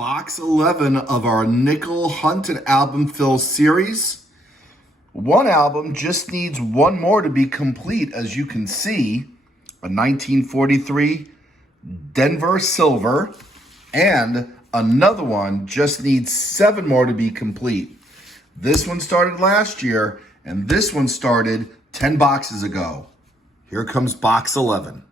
Box 11 of our Nickel Hunted Album Fill series. One album just needs one more to be complete, as you can see. A 1943 Denver Silver, and another one just needs 7 more to be complete. This one started last year, and this one started 10 boxes ago. Here comes box 11.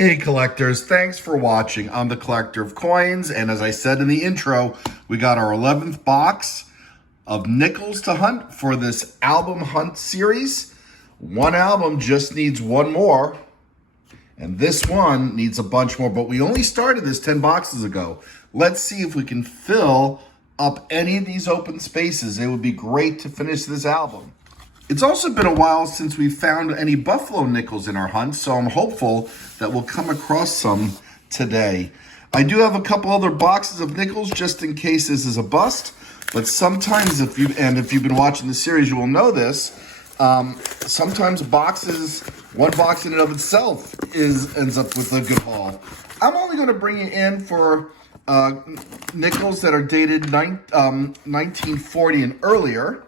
Hey collectors, thanks for watching. I'm the Collector of Coins, and as I said in the intro, we got our 11th box of nickels to hunt for this album hunt series. One album just needs one more, and this one needs a bunch more, but we only started this 10 boxes ago. Let's see if we can fill up any of these open spaces. It would be great to finish this album. It's also been a while since we've found any buffalo nickels in our hunt, so I'm hopeful that we'll come across some today. I do have a couple other boxes of nickels just in case this is a bust, but sometimes if you've been watching the series, you will know this. Sometimes one box in and of itself ends up with a good haul. I'm only going to bring you in for nickels that are dated 1940 and earlier.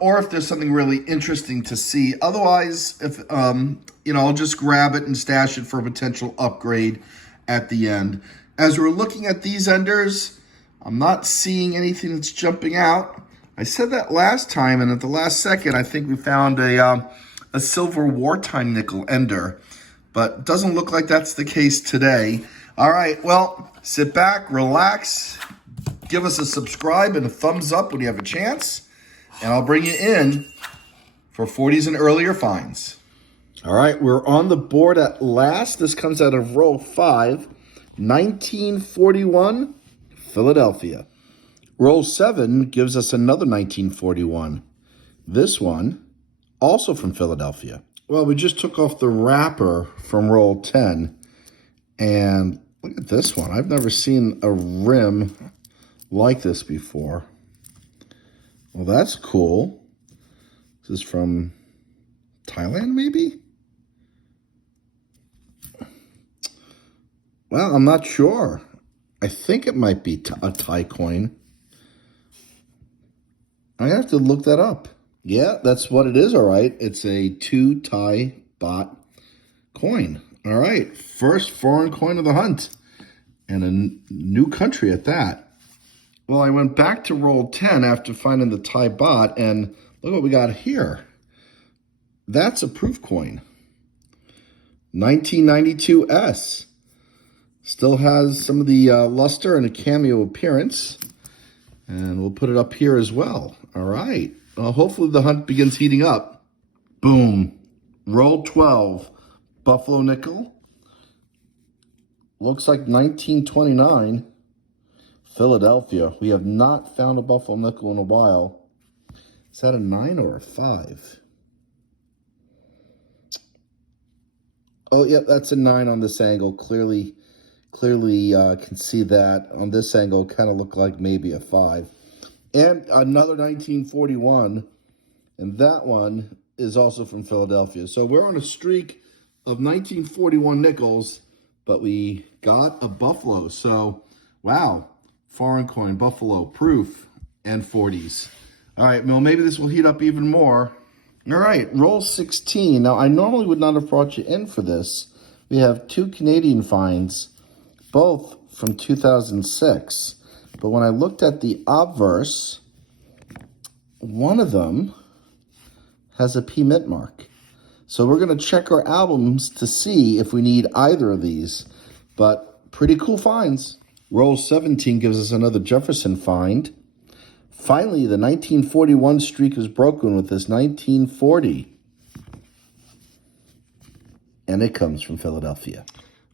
Or if there's something really interesting to see. Otherwise, if I'll just grab it and stash it for a potential upgrade at the end. As we're looking at these enders, I'm not seeing anything that's jumping out. I said that last time, and at the last second, I think we found a silver wartime nickel ender, but it doesn't look like that's the case today. All right, well, sit back, relax, give us a subscribe and a thumbs up when you have a chance. And I'll bring you in for 40s and earlier finds. All right, we're on the board at last. This comes out of row 5, 1941, Philadelphia. Row 7 gives us another 1941. This one, also from Philadelphia. Well, we just took off the wrapper from roll 10. And look at this one. I've never seen a rim like this before. Well, that's cool. This is from Thailand, maybe? Well, I'm not sure. I think it might be a Thai coin. I have to look that up. Yeah, that's what it is, all right. It's a 2 Thai baht coin. All right, first foreign coin of the hunt. And a new country at that. Well, I went back to roll 10 after finding the Thai baht, and look what we got here. That's a proof coin. 1992 S. Still has some of the luster and a cameo appearance. And we'll put it up here as well. All right. Well, hopefully the hunt begins heating up. Boom. Roll 12. Buffalo nickel. Looks like 1929. Philadelphia. We have not found a buffalo nickel in a while. Is that a 9 or a 5? Oh, yeah, that's a 9 on this angle. Clearly can see that. On this angle, kind of look like maybe a 5. And another 1941, and that one is also from Philadelphia. So we're on a streak of 1941 nickels, but we got a buffalo. So, wow. Foreign coin, buffalo, proof, and 40s. All right, well, maybe this will heat up even more. All right, roll 16. Now, I normally would not have brought you in for this. We have 2 Canadian finds, both from 2006. But when I looked at the obverse, one of them has a P mint mark. So we're going to check our albums to see if we need either of these. But pretty cool finds. Roll 17 gives us another Jefferson find. Finally, the 1941 streak is broken with this 1940. And it comes from Philadelphia.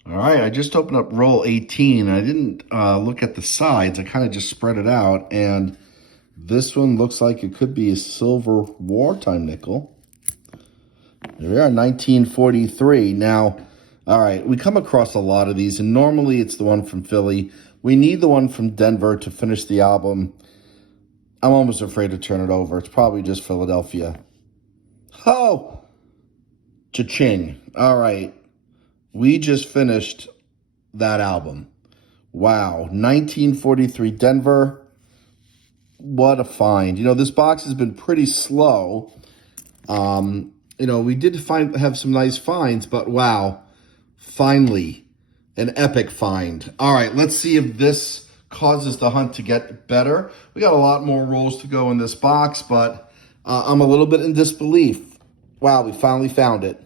All right, I just opened up roll 18. I didn't look at the sides. I kind of just spread it out. And this one looks like it could be a silver wartime nickel. There we are, 1943. Now, all right, we come across a lot of these, and normally it's the one from Philly. We need the one from Denver to finish the album. I'm almost afraid to turn it over. It's probably just Philadelphia. Oh! Cha-ching. All right. We just finished that album. Wow. 1943 Denver. What a find. You know, this box has been pretty slow. You know, we did have some nice finds, but wow. Finally, an epic find. All right, let's see if this causes the hunt to get better. We got a lot more rolls to go in this box, but I'm a little bit in disbelief. Wow, we finally found it.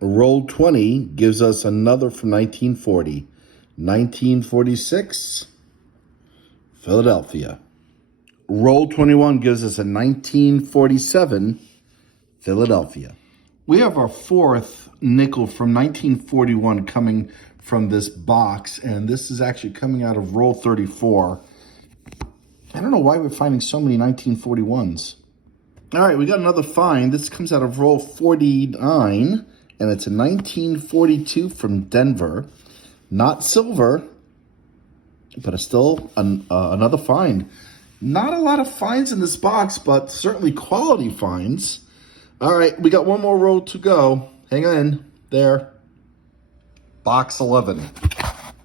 Roll 20 gives us another from 1940. 1946, Philadelphia. Roll 21 gives us a 1947, Philadelphia. We have our fourth nickel from 1941 coming from this box, and this is actually coming out of roll 34. I don't know why we're finding so many 1941s. All right, we got another find. This comes out of roll 49, and it's a 1942 from Denver. Not silver, but it's still another find. Not a lot of finds in this box, but certainly quality finds. All right, we got one more roll to go. Hang on there. Box 11,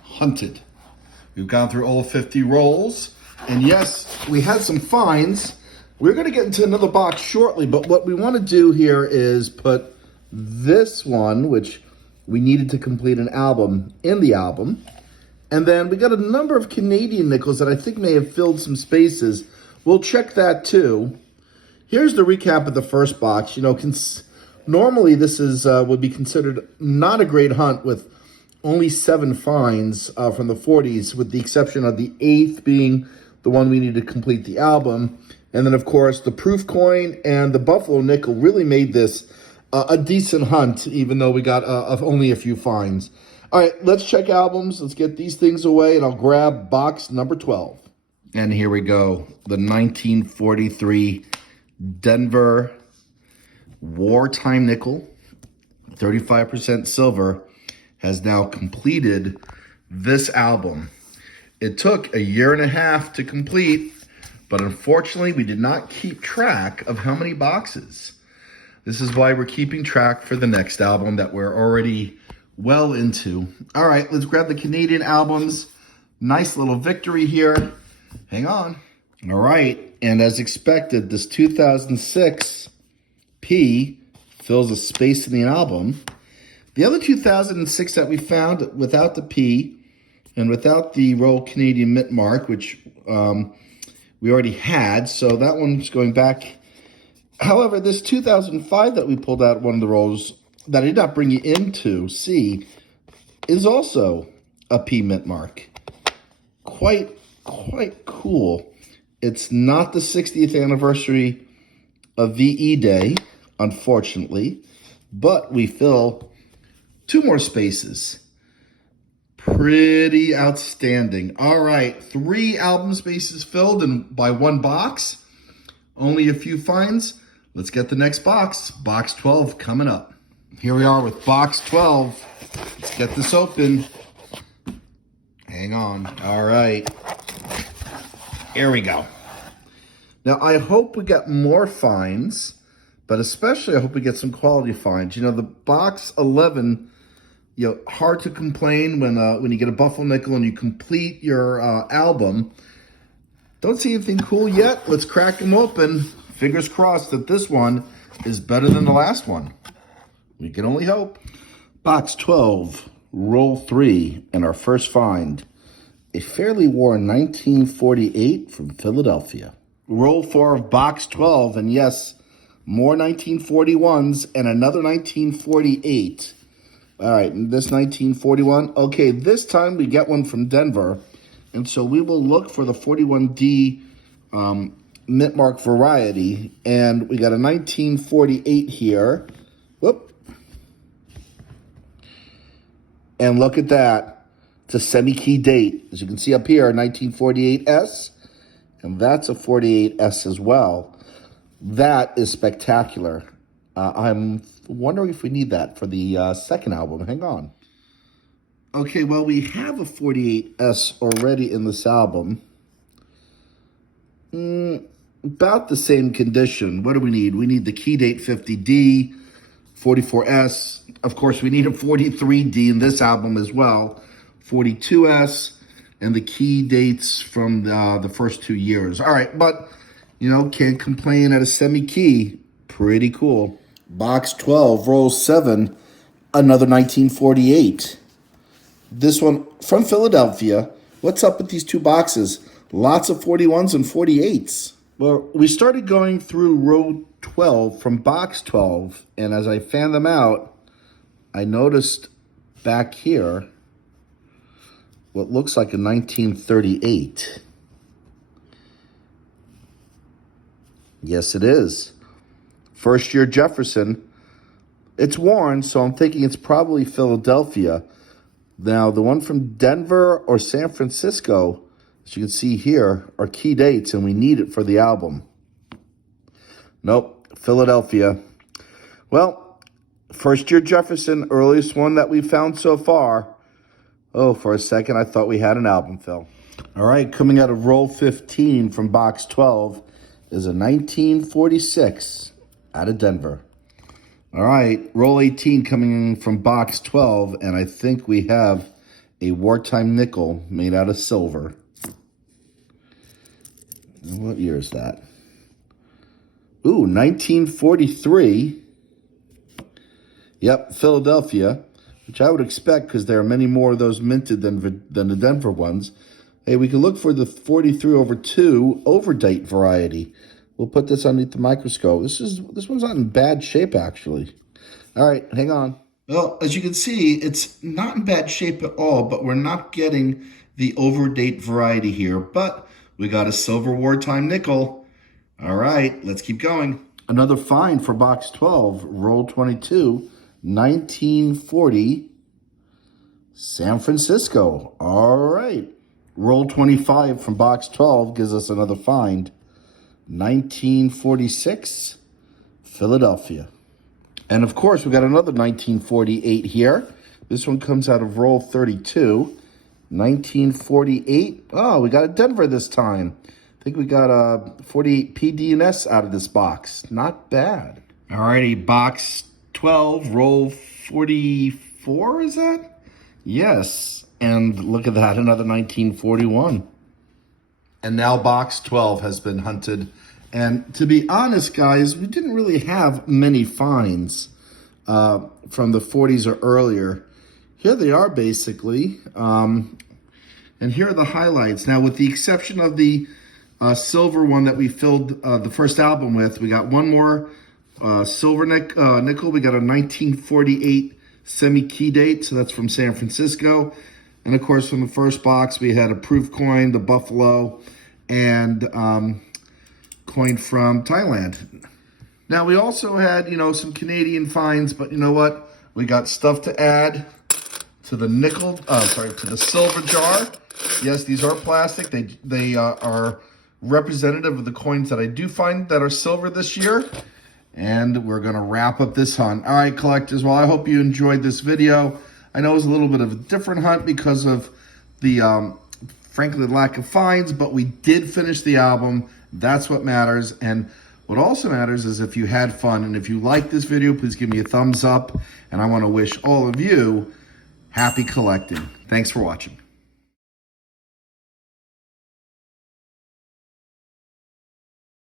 hunted. We've gone through all 50 rolls. And yes, we had some finds. We're going to get into another box shortly, but what we want to do here is put this one, which we needed to complete an album, in the album. And then we got a number of Canadian nickels that I think may have filled some spaces. We'll check that too. Here's the recap of the first box. You know, normally this is would be considered not a great hunt with only 7 finds from the 40s, with the exception of the 8th being the one we need to complete the album. And then, of course, the proof coin and the Buffalo nickel really made this a decent hunt, even though we got only a few finds. All right, let's check albums. Let's get these things away, and I'll grab box number 12. And here we go, the 1943 Denver wartime nickel, 35% silver, has now completed this album. It took 1.5 years to complete, but unfortunately we did not keep track of how many boxes. This is why we're keeping track for the next album that we're already well into. All right, let's grab the Canadian albums. Nice little victory here. Hang on. All right, and as expected, this 2006 P fills a space in the album. The other 2006 that we found without the P and without the Royal Canadian Mint mark, which we already had, so that one's going back. However, this 2005 that we pulled out one of the rolls that I did not bring you into C is also a P Mint mark. Quite cool. It's not the 60th anniversary of VE Day, unfortunately, but we fill 2 more spaces. Pretty outstanding. All right, 3 album spaces filled and by 1 box. Only a few finds. Let's get the next box. Box 12 coming up. Here we are with box 12. Let's get this open. Hang on. All right. Here we go. Now, I hope we get more finds, but especially I hope we get some quality finds. You know, the box 11, you know, hard to complain when you get a Buffalo nickel and you complete your album. Don't see anything cool yet. Let's crack them open. Fingers crossed that this one is better than the last one. We can only hope. Box 12, roll 3, and our first find, a fairly worn 1948 from Philadelphia. Roll 4 of box 12, and yes, more 1941s and another 1948. All right, and this 1941. Okay, this time we get one from Denver, and so we will look for the 41D mint mark variety, and we got a 1948 here. Whoop. And look at that. It's a semi-key date. As you can see up here, 1948S, and that's a 48S as well. That is spectacular. I'm wondering if we need that for the second album. Hang on. Okay, well, we have a 48S already in this album. About the same condition. What do we need? We need the key date 50D, 44S. Of course, we need a 43D in this album as well. 42S, and the key dates from the first 2 years. All right, but, you know, can't complain at a semi-key. Pretty cool. Box 12, roll 7, another 1948. This one from Philadelphia. What's up with these two boxes? Lots of 41s and 48s. Well, we started going through row 12 from box 12, and as I fanned them out, I noticed back here what looks like a 1938. Yes, it is. First year Jefferson. It's worn, so I'm thinking it's probably Philadelphia. Now, the one from Denver or San Francisco, as you can see here, are key dates, and we need it for the album. Nope, Philadelphia. Well, first year Jefferson, earliest one that we've found so far. Oh, for a second, I thought we had an album, Phil. All right, coming out of roll 15 from box 12 is a 1946 out of Denver. All right, roll 18 coming in from box 12, and I think we have a wartime nickel made out of silver. What year is that? Ooh, 1943. Yep, Philadelphia, which I would expect because there are many more of those minted than the Denver ones. Hey, we can look for the 43/2 overdate variety. We'll put this underneath the microscope. This one's not in bad shape, actually. All right, hang on. Well, as you can see, it's not in bad shape at all, but we're not getting the overdate variety here. But we got a silver wartime nickel. All right, let's keep going. Another find for box 12, roll 22, 1940, San Francisco. All right. Roll 25 from box 12 gives us another find. 1946, Philadelphia. And of course, we got another 1948 here. This one comes out of roll 32. 1948. Oh, we got a Denver this time. I think we got a 48 PDNS out of this box. Not bad. All righty, box 12, roll 44, is that? Yes. And look at that, another 1941. And now box 12 has been hunted. And to be honest, guys, we didn't really have many finds from the 40s or earlier. Here they are, basically. And here are the highlights. Now, with the exception of the silver one that we filled the first album with, we got one more silver nickel. We got a 1948 semi-key date, so that's from San Francisco. And, of course, from the first box, we had a proof coin, the Buffalo, and coin from Thailand. Now, we also had, some Canadian finds, but you know what? We got stuff to add to the to the silver jar. Yes, these are plastic. They are representative of the coins that I do find that are silver this year. And we're going to wrap up this hunt. All right, collectors, well, I hope you enjoyed this video. I know it was a little bit of a different hunt because of the, frankly, lack of finds, but we did finish the album. That's what matters. And what also matters is if you had fun. And if you like this video, please give me a thumbs up. And I want to wish all of you happy collecting. Thanks for watching.